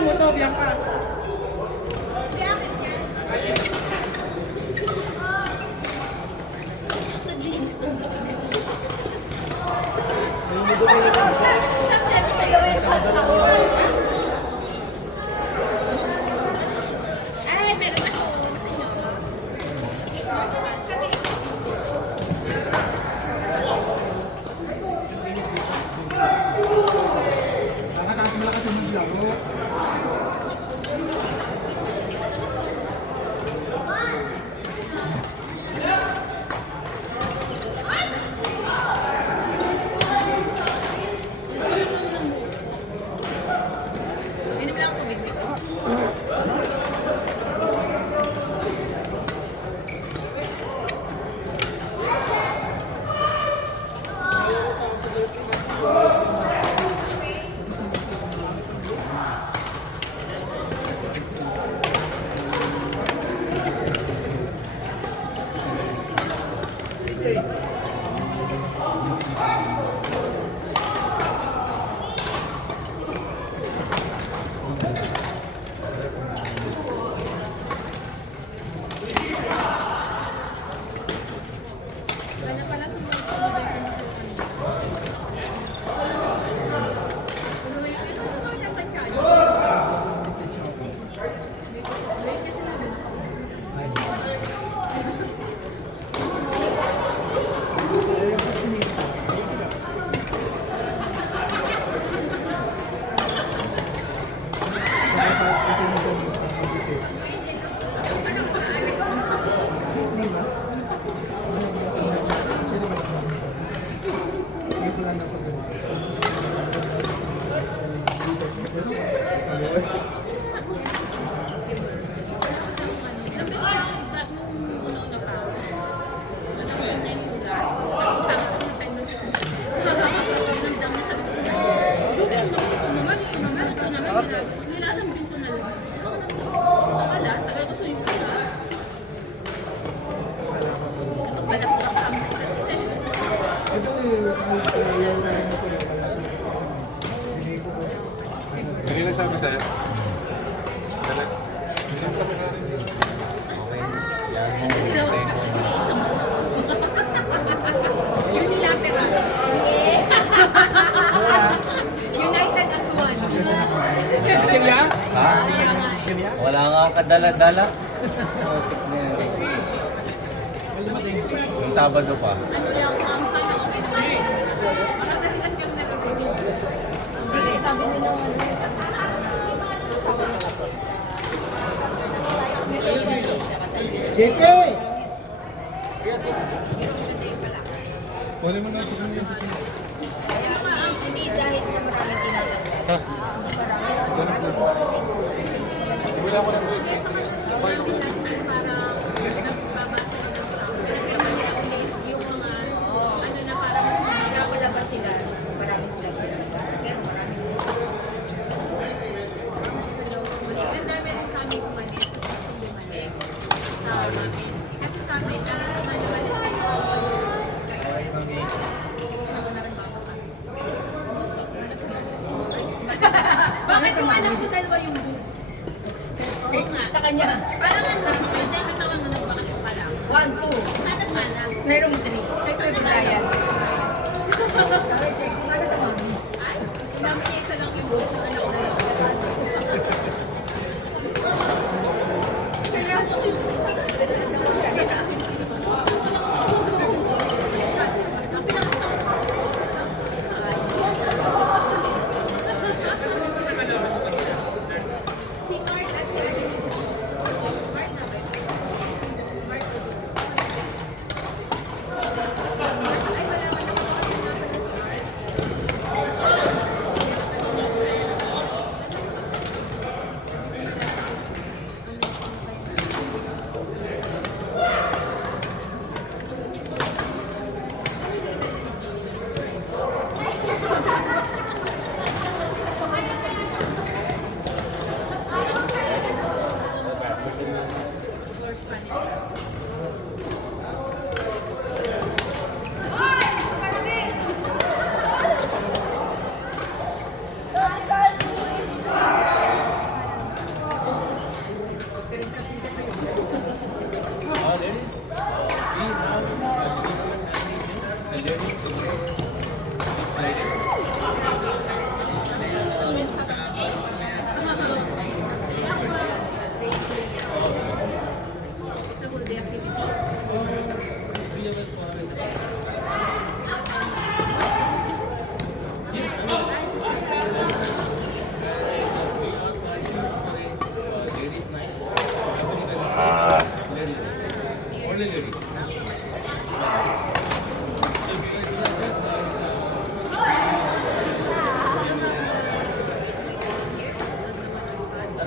mo to, Bianca. Ay, meron ako sa inyo. Nakataas malakas yung maglaro. Minum lang ako, big. Nilalambing ko na lang. Akala, tagal ko sa yung class. Ito pala po kasama sa isa't isa. Ito yung Ano yung nagsabi sa'yo? Talaga? Ano yung sabi natin? Yung nilateral. United as one. Kaya? Wala nga akong kadala-dala. Yung Sabado pa. Ano lang, sana ako pinakain. Parang narigas kang narinig. Sabi nila JP! Kunin mo na sa kanya. Hindi dahil na marami tinatanda. Hindi marami. Wala ko ng good. Sabay ko ng para nagbabasa ng sound. Pero pati ako yung mga ano na para mas pinapalabas sila. Marami sila. Pero marami. And dami rin sa amin umalis. Tapos gusto bumalik. Sa amin. Kasi sa amin na manumalit ako. Ako na rin baka kami. Bakit yung anak mo dalawa yung boobs? Oo nga. Sa kanya. Parang ano, hindi ang katawan mo nagbakasyon ka lang. 1, 2. Saan mana? Merong 3. Kay Kuya Brian. Ay, dami niya isa lang yung boobs ng anak na yun. Kaya ako yung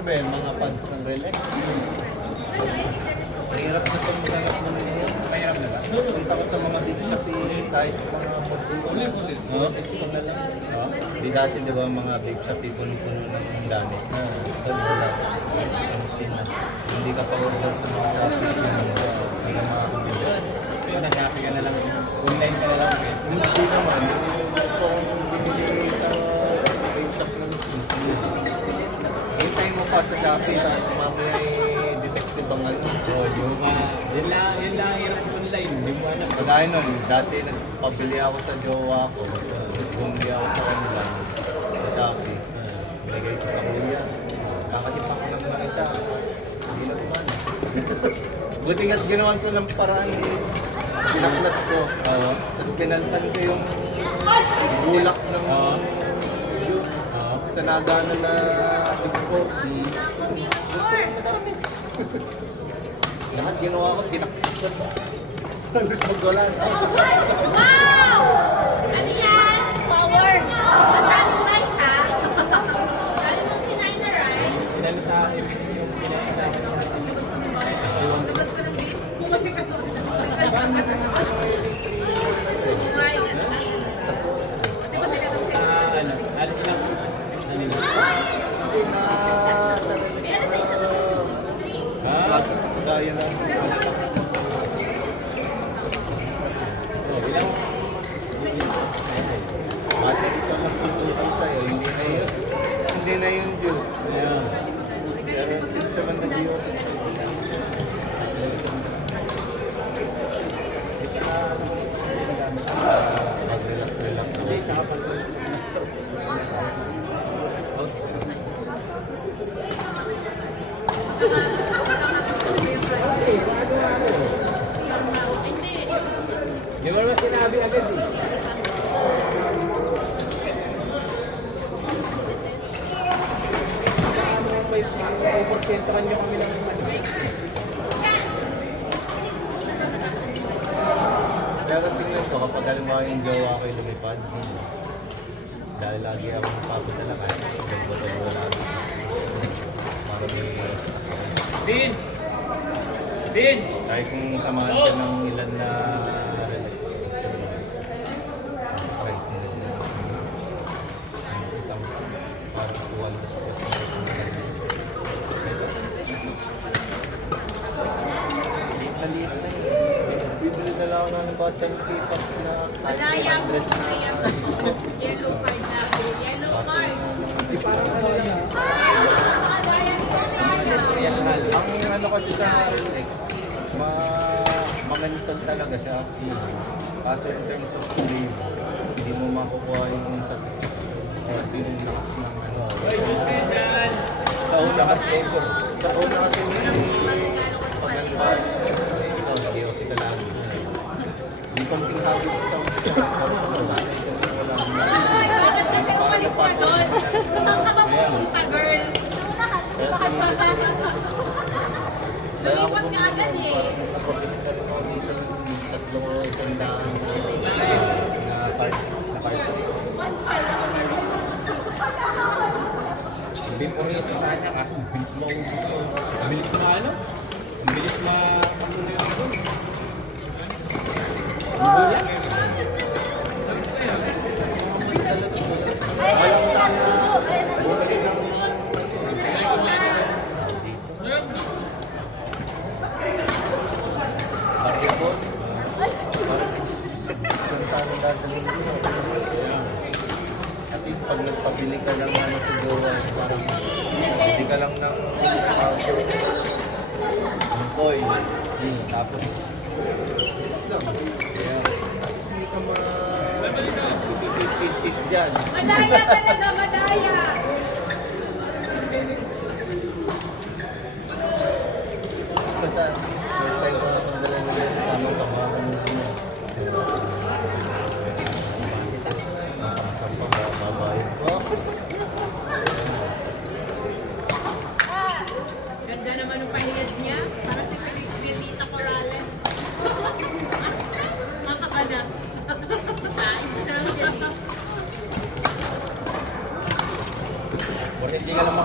Ano ba yun, mga fans ng relax? Mahirap na itong maghanap ng mahirap na lang. Punta ko sa mga big shop kahit mga gusto na lang. Di dati di ba mga big shop puno-puno ng dami. Doon wala. Hindi ka pa order sa mga Shopee. Hindi ka makakabili. Nag-shopee ka na lang. Online ka na lang. Hindi naman. Gusto kong bumili sa big shop na mismo. Hintay mo pa sa Shopee tapos mamaya detective ang ano. Yun lang ang hirap online. Hindi mo alam. Kagaya nun, dati nagpabili ako sa jowa ko. Bumili ako sa kanila. Sa Shopee. Binigay ko sa kuya. Kakatipak ko lang ng isa. Hindi na kuman. Buti nga't ginawan ko ng paraan. Pinaklas ko. Tapos pinaltan ko yung bulak ng juice. Sa nagano na disco. Lahat ginawa ko, tinaklas ko. Halos magwala na. Wow! Ano yan? Flowers! Ang dami rice, ha? Dami mong kinain na rice. Inano sa akin yung pinakasama ng ano, alis na lang. Eh, ano sa isa na three? Klase sa kagaya na. Ilang Ate, dito lang susuko sa'yo. Hindi na yung juice. Ayan. Pero since naman nag-iwas ito. Mag-relax ako. Di ba naman sinabi agad eh? May 5% kanya kami ng Pero tingnan ko, kapag halimbawa yung jowa ko yung lumipad, dahil lagi ako napapadala kahit nagbabago lang. Para may Din! Din! kahit kung samahan ka ng ilan na relax. Friends nila na isang parang 200 liit na yun. Bibili na lang ako ng bottle K-pop na kahit Malaya mo 200 na kaya yellow card na. Yellow card. Ang ano kasi sa Rolex, maganitol talaga siya. Kaso in terms of flavor, hindi mo makukuha yung satisfaction. Kasi yung lakas ng ano. Sa una kasi, pagkalipan, ito, hindi ako sila lagi. Hindi konting habit sa umpisa. Pero masanay ka rin wala. Ay, bakit kasi umalis ka doon? Saan ka ba pupunta, girl? Lumipat ka agad eh. Nakapabili ka rin ako dito ng 300 na carton. Sabihin ko rin sa sana, kaso bilis mo ubus mo. Bilis mo ano? Bilis mo kaso na yung doon. Bulat. Walang sana. Bumili ng variable. Parang kung saan dadalhin dito. At least pag nagpabili ka ng ano sa jowa, parang hindi ka lang ng foil. Tapos lang. Kaya, at least hindi ka ma-tip dyan. Madaya talaga, madaya. Basta, may side ko na itong dala-dala. Tamang kamakan mo. Masang-sampa ka, babae ko. Ganda naman ng pahilad niya. Parang si Lilita Corrales. Makakanas. Ay, sarap dyan eh. Hindi ka lang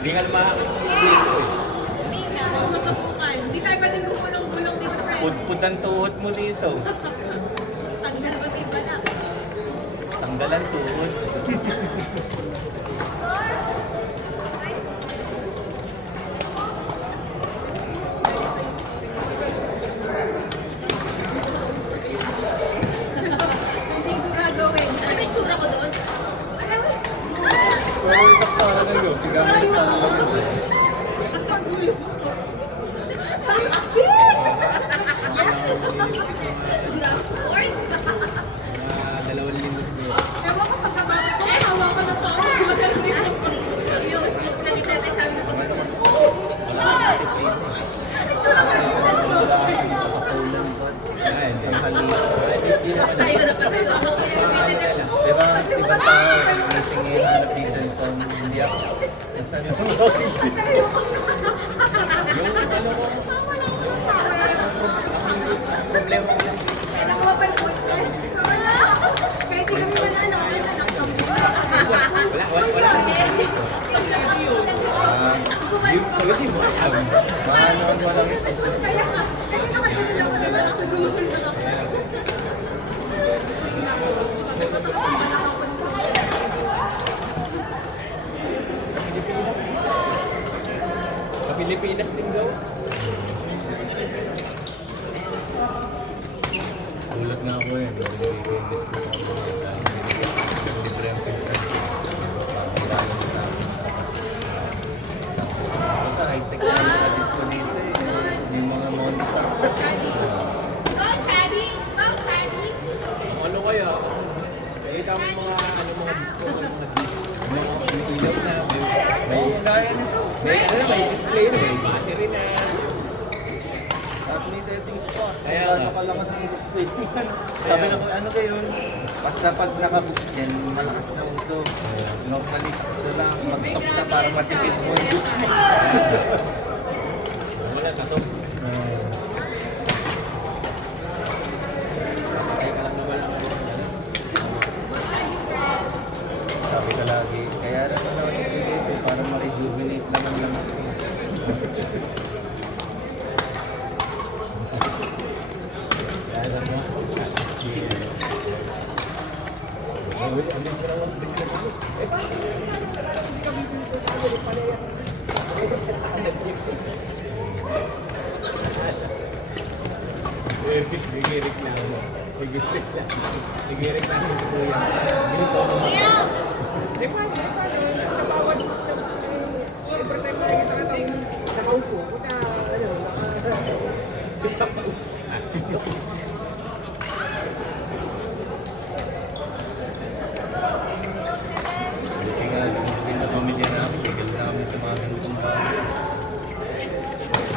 dito eh. Hindi na. Sumusubukan. Hindi tayo pwedeng gumulong-gulong dito, friend. Pudpud ang tuhod mo dito. Tanggal ba iba na? Tanggalan tuhod. Hindi ko gagawin. Ano ba yung tsura ko doon? Alam mo? Pero isang tao na yun. Sigaw Ay, na oo. tao. Ang pagulo. Support? Mga 2 linggo siguro. Ewan ko pagkabata ko, hawakan na tao. Yung nagitete sa amin na pag-susunod. Ano tsura ko? Nakakaulan ba? Ay, hindi. Ang halina. Hindi naman. Sa'yo na pati ako. Diba, ibang tao, lasing yung hanap ni Senton. Hindi ako. Saan yung Yung ano ko, problema ko lang. Wala. Yung sagot mo. Paano ang walang ito? Sa Pilipinas din daw. Ulat nga ako eh. Nabibigay ko yung Facebook ako. Libre ang pinsan. Pangalaman mo sa akin. Basta high-tech na yung disco dito eh. Yung mga monitor. Go, Chaddy! Go, Chaddy! Ano kaya? Nakita mo mga disco, may ilaw na, Oo, gaya nito. may display na, may battery na. Tapos may settings pa. Kaya Kaya nga. nakalakas ang display. Sabi na ko, ano kayon? Basta pag nakaboost yan, malakas na uso. Normally, sakto lang. Mag-stop na para matipid mo yung boost mo. Wala, tasok. Kaya ka lang naman ang Sabi ko lagi, kaya na ito naman ibigay ko para ma-rejuvenate naman lang sila. Kaya lang mo. Nagigirik na ako. Nagigirik na ako. Ganito ako. Di ba? Sa bawat every time na nakikita ka nakaupo, puta, di ba pausap? Buti nga, buti sa pamilya namin, tigil namin sa mga ganitong bahay.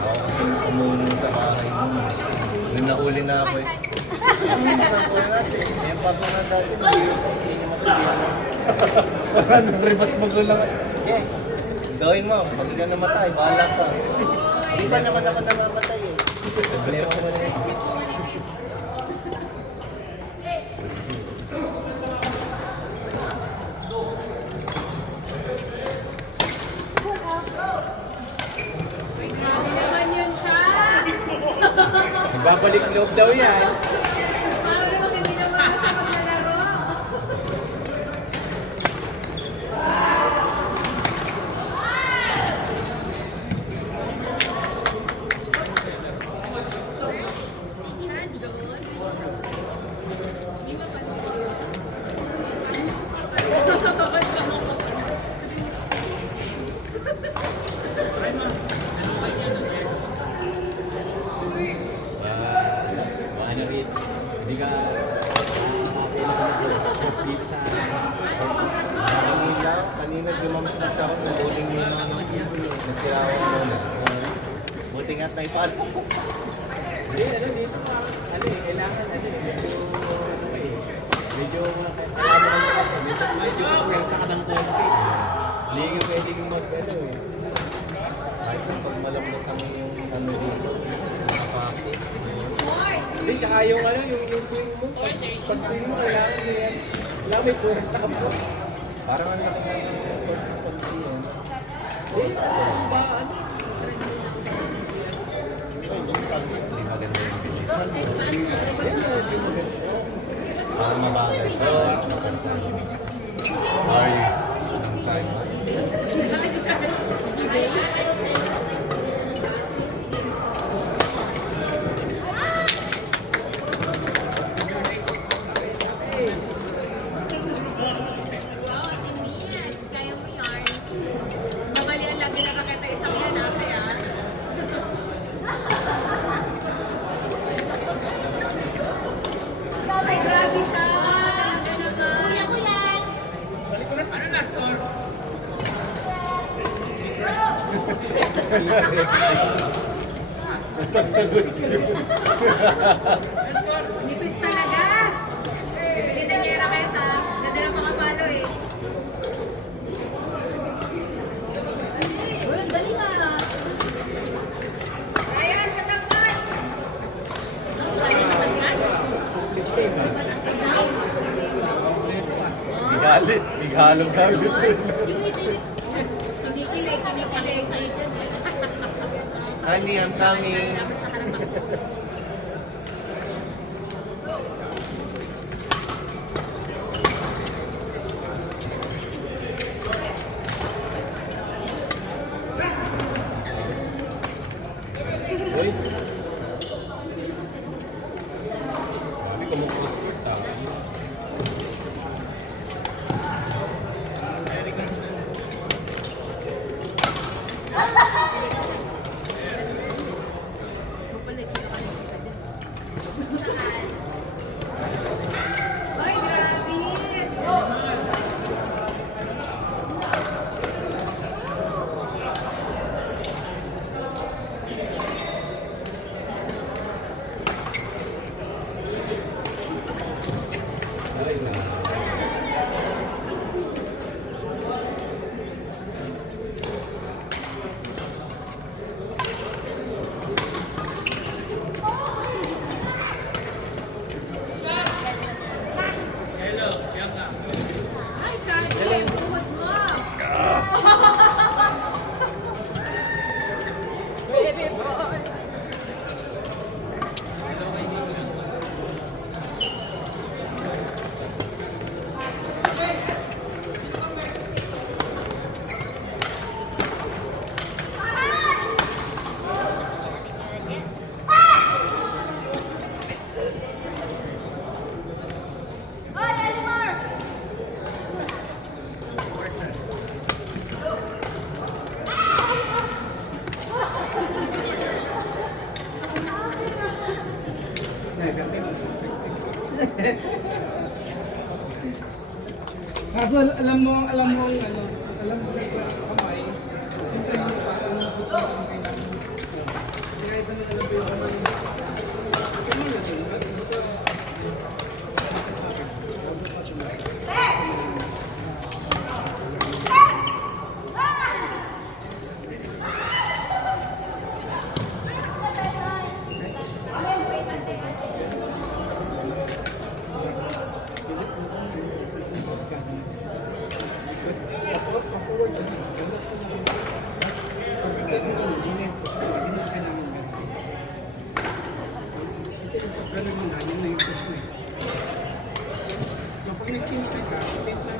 Ako kasi umuno sa bahay mo. Nung nahuli na ako eh. Yung papa na dati, hindi naman pilihan. Wala nang ribat magulang. Yeah. Gawin mo, pag ka namatay, bahala ka. Di ba naman ako namamatay eh? Meron ko na yun. Grabe naman yun siya. Nagbabalik loob daw yan. Parang naman hindi naman sa paglalaro. Ano rin, hindi ka dito sa Kanina dumamit na siya ako, nahuling yun na ng TV. Nasirawan mo na. Buti nga't naipalo. Hindi, ano dito kailangan medyo puwersa ka ng konti. Hindi ka pwedeng mag-ano eh. Kahit pag malambot kami yung ano dito, nakapakit. Hindi, tsaka yung swing mo, pag swing mo, kailangan mo yan. Wala may puwersa ka po. Parang ang laki ng pag Hindi maganda yung bilis. Parang mabagay. How are you? Long time. Wow, Timins. Kaya mo yarn. Nabalian lagi na kakita isang yan, ha? Kaya. Ay, grabe siya. Kuya ko yan. Ano na score? Nipis talaga. Hindi niya yung raketa. Ganda na makapalo eh. Uy, dali na. Ayan, sa tangkad. Tangkad yung tangkad? Bigalit. Bigalong gamit. Yung kinikilig. Honey, I'm coming. Uy. Sabi ko mo cross-court ah. Ay, grabe. Ay, na. Ay, grabe. Buhod mo. Baby boy. Hoy, Elimar! Kaso alam mo yung ano, alam mo yung kamay. Siyempre yung parang nabuto ang kailangan. Kaya ito na alam yung kamay. So pag nag-change ka, size na